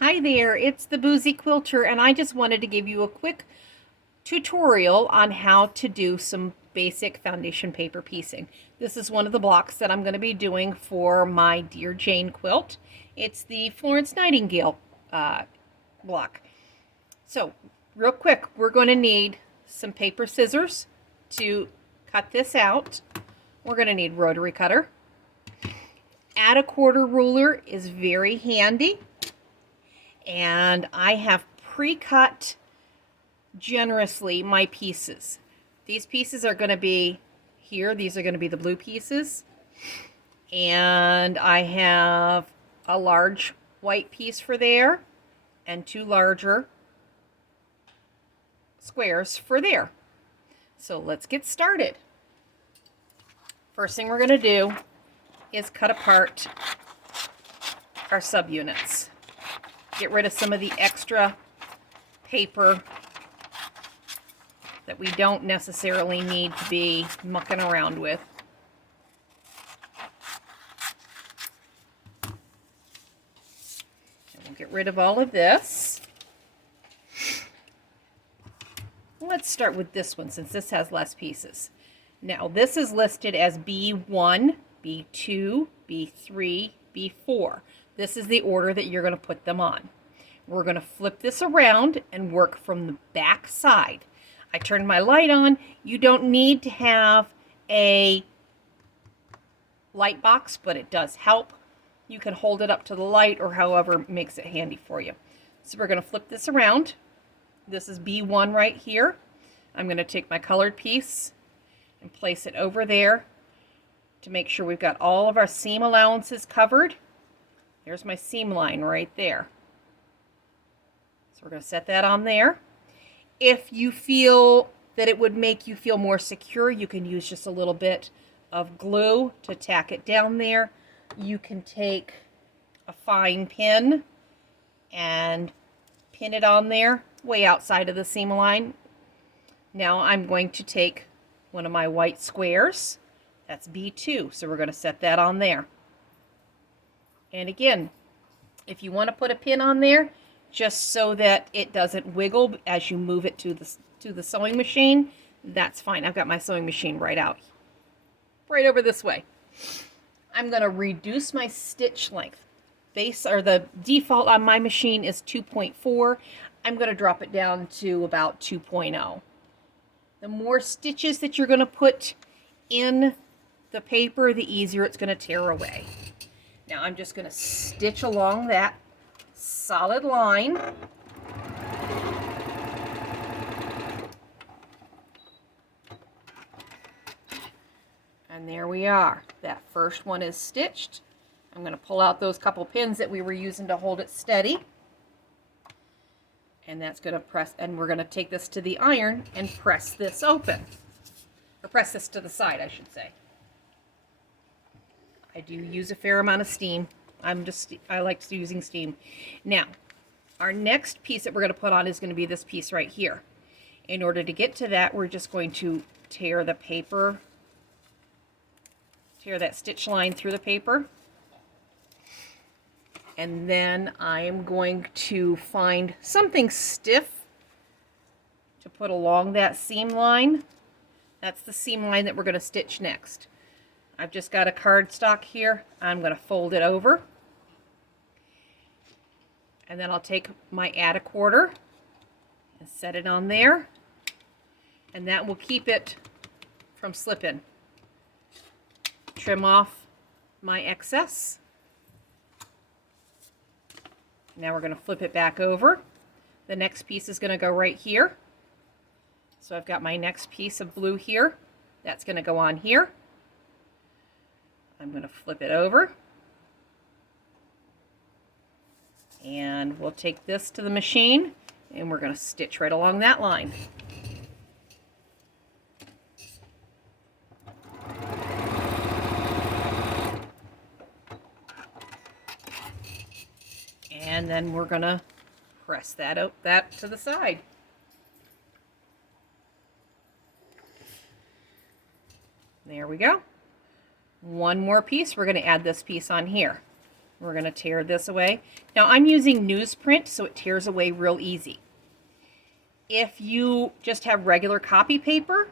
Hi there, it's the Boozy Quilter, and I just wanted to give you a quick tutorial on how to do some basic foundation paper piecing. This is one of the blocks that I'm going to be doing for my Dear Jane quilt. It's the Florence Nightingale block. So, real quick, we're going to need some paper scissors to cut this out. We're going to need rotary cutter. Add a quarter ruler is very handy. And I have pre-cut generously my pieces. These pieces are going to be here. These are going to be the blue pieces. And I have a large white piece for there and two larger squares for there. So let's get started. First thing we're going to do is cut apart our subunits. Get rid of some of the extra paper that we don't necessarily need to be mucking around with. And we'll get rid of all of this. Let's start with this one since this has less pieces. Now this is listed as B1, B2, B3, B4. This is the order that you're going to put them on. We're going to flip this around and work from the back side. I turned my light on. You don't need to have a light box, but it does help. You can hold it up to the light or however makes it handy for you. So we're going to flip this around. This is B1 right here. I'm going to take my colored piece and place it over there to make sure we've got all of our seam allowances covered. There's my seam line right there. So we're going to set that on there. If you feel that it would make you feel more secure, you can use just a little bit of glue to tack it down there. You can take a fine pin and pin it on there way outside of the seam line. Now I'm going to take one of my white squares. That's B2, so we're going to set that on there. And again, if you want to put a pin on there, just so that it doesn't wiggle as you move it to the sewing machine, that's fine. I've got my sewing machine right over this way. I'm going to reduce my stitch length. The default on my machine is 2.4. I'm going to drop it down to about 2.0. The more stitches that you're going to put in the paper, the easier it's going to tear away. Now I'm just going to stitch along that solid line. And there we are. That first one is stitched. I'm going to pull out those couple pins that we were using to hold it steady. And that's going to press, and we're going to take this to the iron and press this open. Or press this to the side, I should say. I do use a fair amount of steam. I like using steam. Now, our next piece that we're going to put on is going to be this piece right here. In order to get to that, we're just going to tear the paper, tear that stitch line through the paper. And then I am going to find something stiff to put along that seam line. That's the seam line that we're going to stitch next. I've just got a cardstock here. I'm going to fold it over. And then I'll take my add a quarter and set it on there. And that will keep it from slipping. Trim off my excess. Now we're going to flip it back over. The next piece is going to go right here. So I've got my next piece of blue here. That's going to go on here. I'm going to flip it over. And we'll take this to the machine and we're going to stitch right along that line. And then we're going to press that to the side. There we go. One more piece. We're going to add this piece on here. We're going to tear this away. Now I'm using newsprint, so it tears away real easy. If you just have regular copy paper,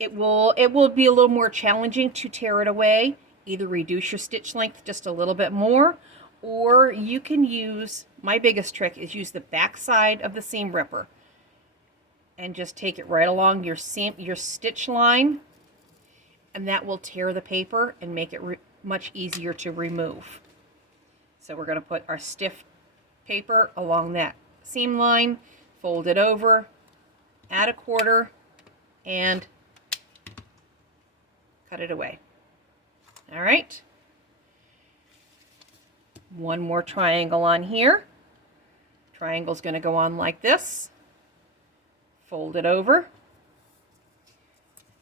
it will be a little more challenging to tear it away. Either reduce your stitch length just a little bit more, or you can use, my biggest trick is use the back side of the seam ripper and just take it right along your stitch line, and that will tear the paper and make it much easier to remove. So we're going to put our stiff paper along that seam line, fold it over, add a quarter, and cut it away. All right. One more triangle on here. Triangle's going to go on like this. Fold it over.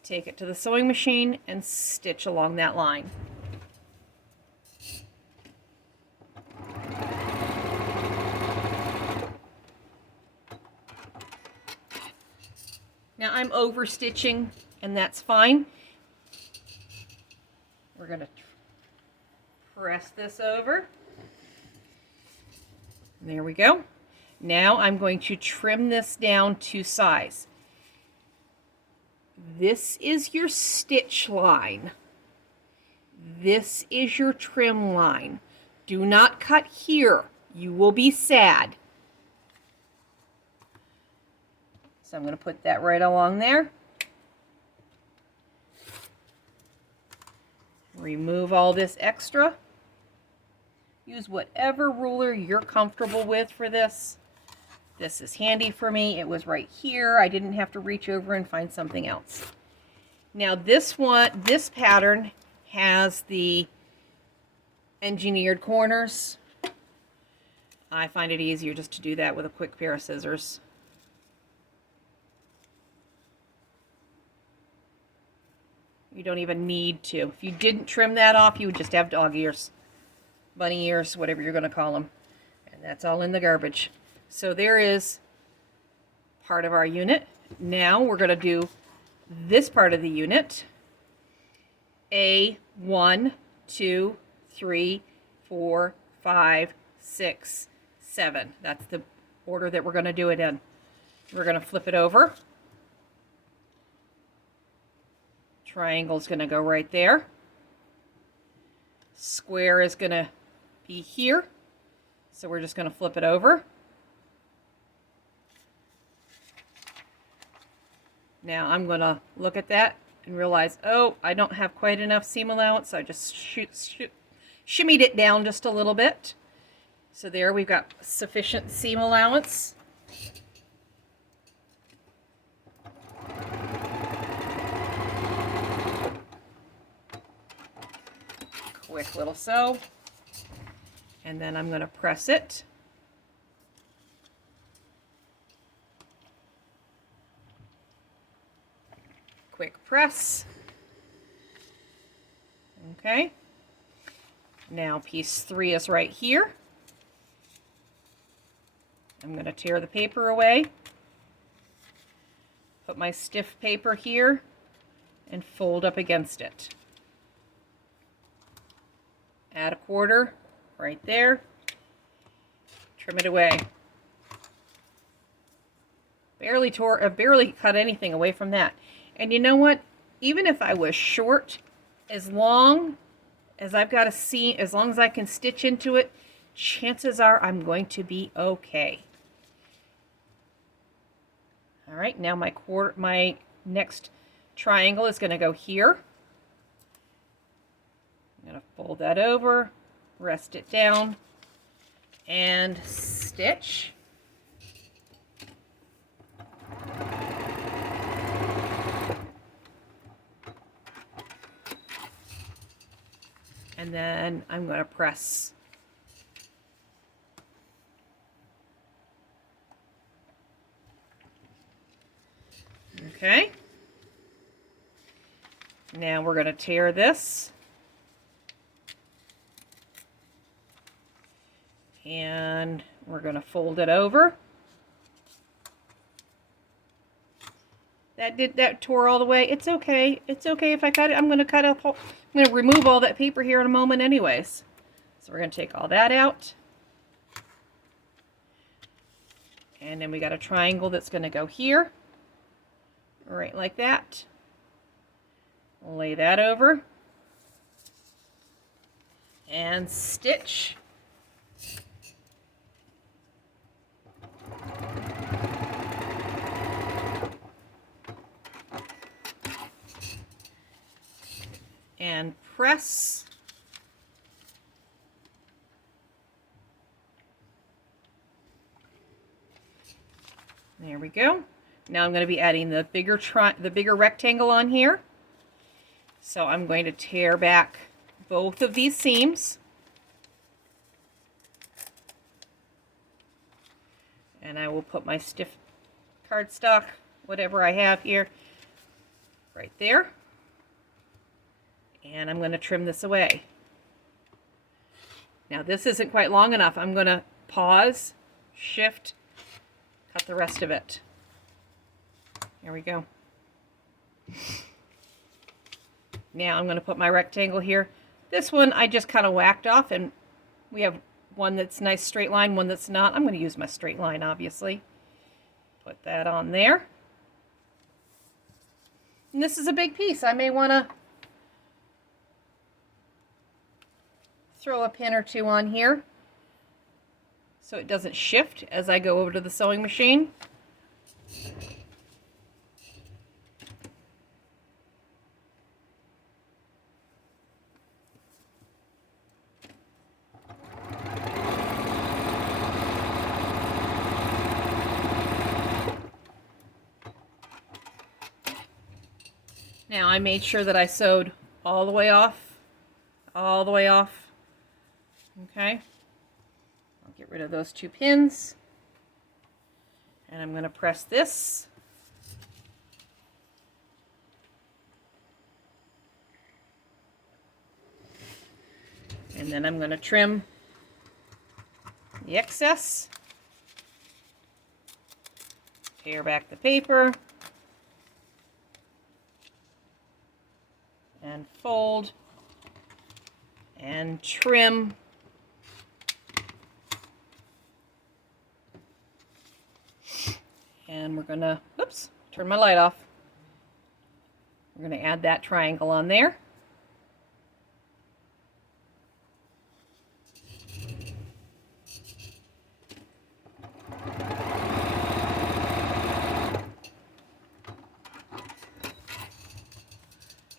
Take it to the sewing machine and stitch along that line. Now I'm over stitching, and that's fine. We're going to press this over. There we go. Now I'm going to trim this down to size. This is your stitch line. This is your trim line. Do not cut here. You will be sad. So I'm going to put that right along there. Remove all this extra. Use whatever ruler you're comfortable with for this. This is handy for me. It was right here. I didn't have to reach over and find something else. Now this pattern has the engineered corners. I find it easier just to do that with a quick pair of scissors. You don't even need to. If you didn't trim that off, you would just have dog ears, bunny ears, whatever you're going to call them. And that's all in the garbage. So there is part of our unit. Now we're going to do this part of the unit. A 1, 2, 3, 4, 5, 6, 7. That's the order that we're going to do it in. We're going to flip it over. Triangle is going to go right there. Square is going to be here. So we're just going to flip it over. Now I'm going to look at that and realize, oh, I don't have quite enough seam allowance. So I just shimmied it down just a little bit. So there we've got sufficient seam allowance. Quick little sew, and then I'm going to press it. Quick press. Okay. Now piece 3 is right here. I'm going to tear the paper away. Put my stiff paper here and fold up against it. Add a quarter right there. Trim it away. Barely cut anything away from that. And you know what? Even if I was short, as long as I've got a seam, as long as I can stitch into it, chances are I'm going to be okay. All right, now my next triangle is going to go here. I'm going to fold that over, rest it down, and stitch. And then I'm going to press. Okay. Now we're going to tear this. And we're going to fold it over. That tore all the way. It's okay. It's okay if I cut it. I'm going to remove all that paper here in a moment anyways. So we're going to take all that out. And then we got a triangle that's going to go here, right like that. Lay that over and stitch. And press. There we go. Now I'm going to be adding the bigger rectangle on here. So I'm going to tear back both of these seams. And I will put my stiff cardstock, whatever I have here, right there. And I'm going to trim this away. Now this isn't quite long enough. I'm going to pause, shift, cut the rest of it. Here we go. Now I'm going to put my rectangle here. This one I just kind of whacked off, and we have one that's nice straight line, one that's not. I'm going to use my straight line, obviously. Put that on there. And this is a big piece. I may want to throw a pin or two on here so it doesn't shift as I go over to the sewing machine. Now I made sure that I sewed all the way off, okay? I'll get rid of those two pins, and I'm going to press this. And then I'm going to trim the excess, tear back the paper, and fold and trim. And we're gonna, oops, turn my light off. We're gonna add that triangle on there.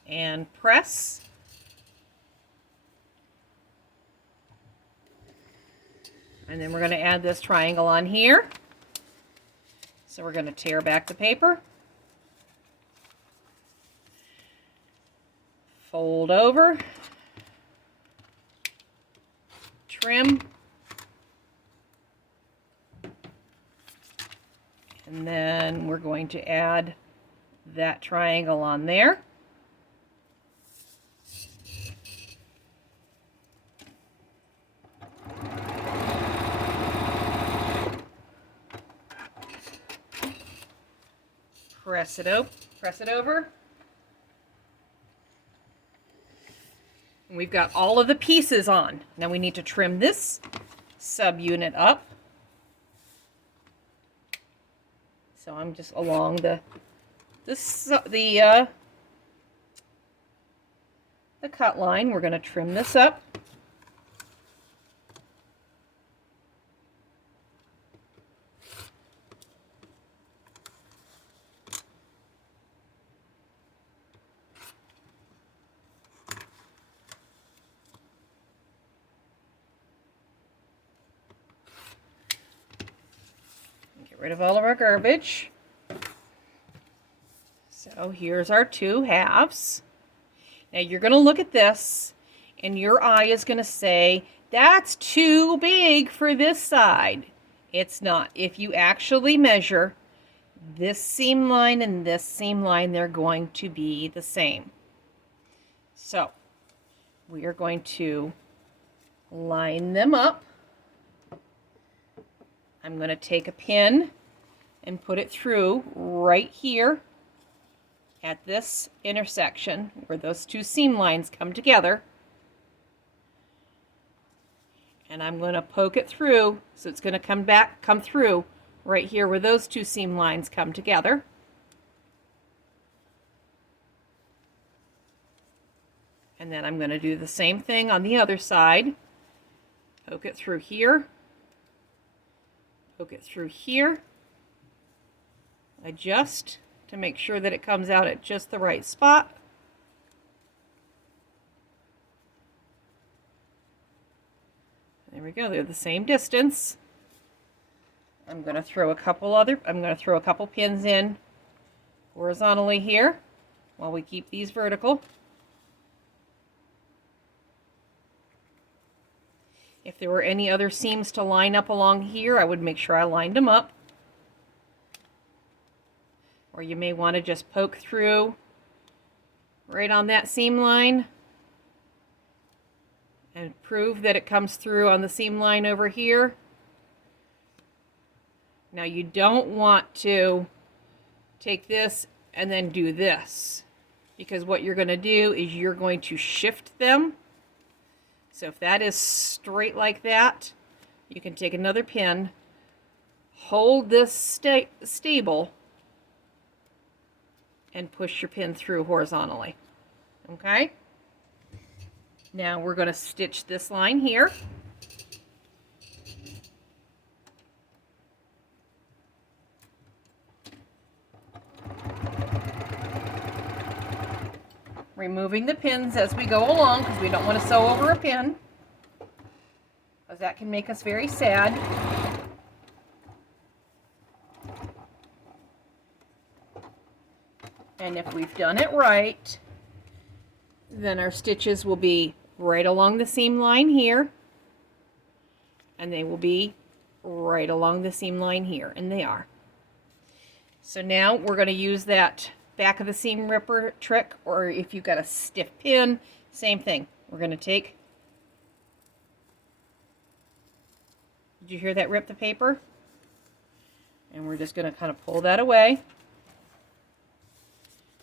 And press. And then we're going to add this triangle on here. So we're going to tear back the paper, fold over, trim, and then we're going to add that triangle on there. Press it over. And we've got all of the pieces on. Now we need to trim this subunit up. So I'm just along the cut line. We're going to trim this up. Get rid of all of our garbage. So here's our two halves. Now you're going to look at this and your eye is going to say, that's too big for this side. It's not. If you actually measure this seam line and this seam line, they're going to be the same. So we are going to line them up. I'm going to take a pin and put it through right here at this intersection where those two seam lines come together. And I'm going to poke it through, so it's going to come through right here where those two seam lines come together. And then I'm going to do the same thing on the other side. Poke it through here. Poke it through here. Adjust to make sure that it comes out at just the right spot. There we go, they're the same distance. I'm going to throw a couple pins in horizontally here while we keep these vertical. If there were any other seams to line up along here, I would make sure I lined them up. Or you may want to just poke through right on that seam line and prove that it comes through on the seam line over here. Now you don't want to take this and then do this, because what you're going to do is you're going to shift them. So if that is straight like that, you can take another pin, hold this stable, and push your pin through horizontally. Okay? Now we're going to stitch this line here. Removing the pins as we go along, because we don't want to sew over a pin, because that can make us very sad. And if we've done it right, then our stitches will be right along the seam line here, and they will be right along the seam line here, and they are. So now we're going to use that back of the seam ripper trick, or if you've got a stiff pin, same thing. We're going to take, did you hear that rip the paper? And we're just going to kind of pull that away.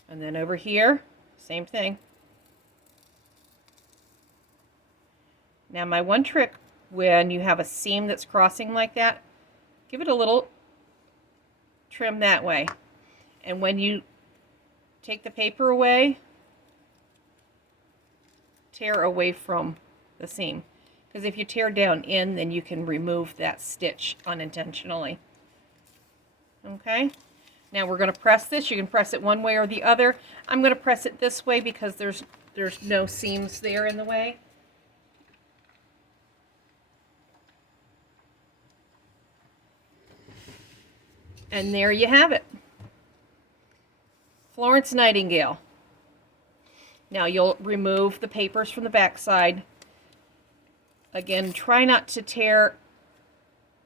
And then over here, same thing. Now my one trick when you have a seam that's crossing like that, give it a little trim that way. And when you take the paper away, tear away from the seam. Because if you tear down in, then you can remove that stitch unintentionally. Okay? Now we're going to press this. You can press it one way or the other. I'm going to press it this way because there's no seams there in the way. And there you have it. Florence Nightingale. Now you'll remove the papers from the back side. Again, try not to tear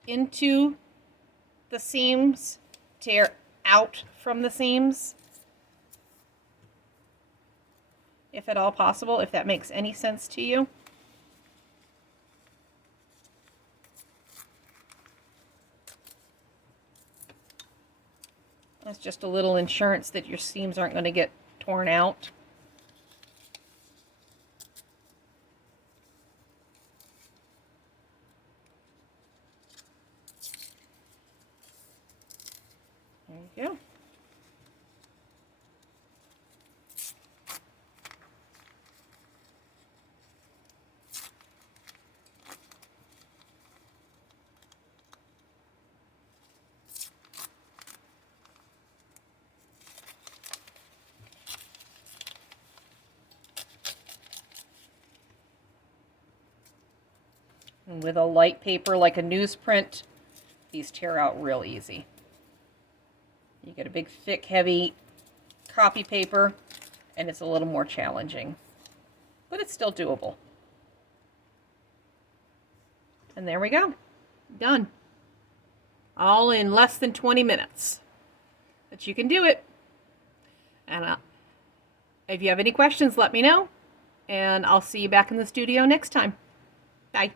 into the seams, tear out from the seams, if at all possible, if that makes any sense to you. That's just a little insurance that your seams aren't going to get torn out. There you go. And with a light paper like a newsprint, these tear out real easy. You get a big, thick, heavy copy paper, and it's a little more challenging. But it's still doable. And there we go. Done. All in less than 20 minutes. But you can do it. And if you have any questions, let me know. And I'll see you back in the studio next time. Bye.